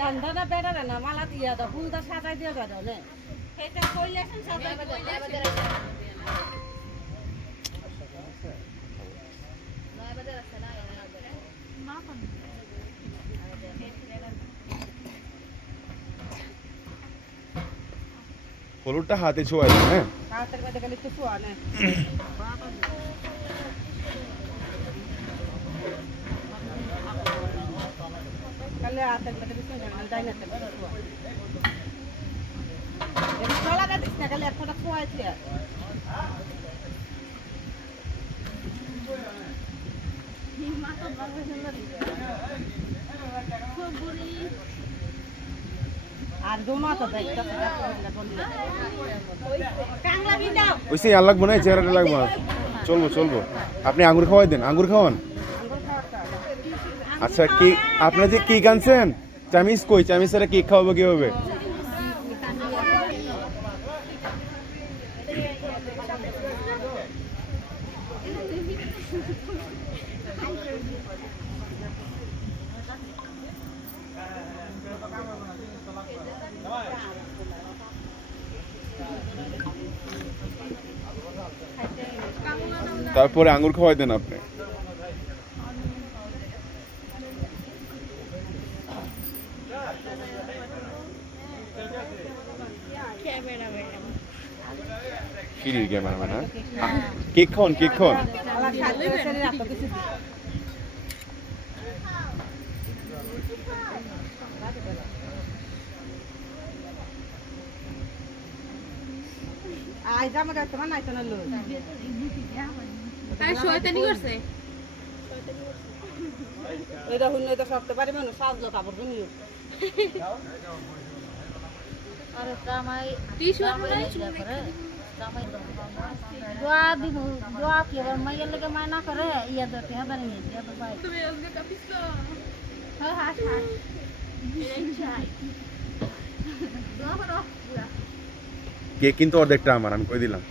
अंधारा बेड़ा ना माला दिया था फूल दा साजा दिया था ने এটা কইলেছেন সাজা হলুদটা হাতে ছোঁয়া যায় হ্যাঁ হাতের মধ্যে গেলে তো ছোঁয়া না কালে হাতের মধ্যে ছোঁয়া না দাইনা তে ছোঁয়া এই চলাটা দিস না কালে একটা ছোঁয়া আছে মা তো বাবা সুন্দরী খুব বুড়ি আর দোনো তো দেখতে কাংলা বিদাও ওইসে আর লাগবো না চেহারাটা লাগবো না চলবো আপনি আঙ্গুর খাওয়াই দেন আঙ্গুর খাওয়ান আচ্ছা কি আপনারা যে কেক আনছেন চামিস কই চামিসেরা কেক খাওয়াবো কিভাবে তারপরে আঙ্গুর খাওয়াই দেন আপনি কিরির ক্যামেরাম্যান হ্যাঁ কেক খাওয়ান আই জামা গাছ না নাই তো না লো আর শয়তানি করছে এটা হুন এটা সবতে পারে মানুষ সাজলো কাপড় কিনিও আরে কামাই টিস্যু কামাই যা করে কামাই দোয়া দিব দোয়া কি আর মাইয়া লাগে মানা করে ইয়া দতে হাদার নিয়ে ইয়া তো ভাই তুমি আজকে কাপিছো হ্যাঁ হাস দোয়া করো কেক কিন্তু অর্ধেকটা আমার আমি কই দিলাম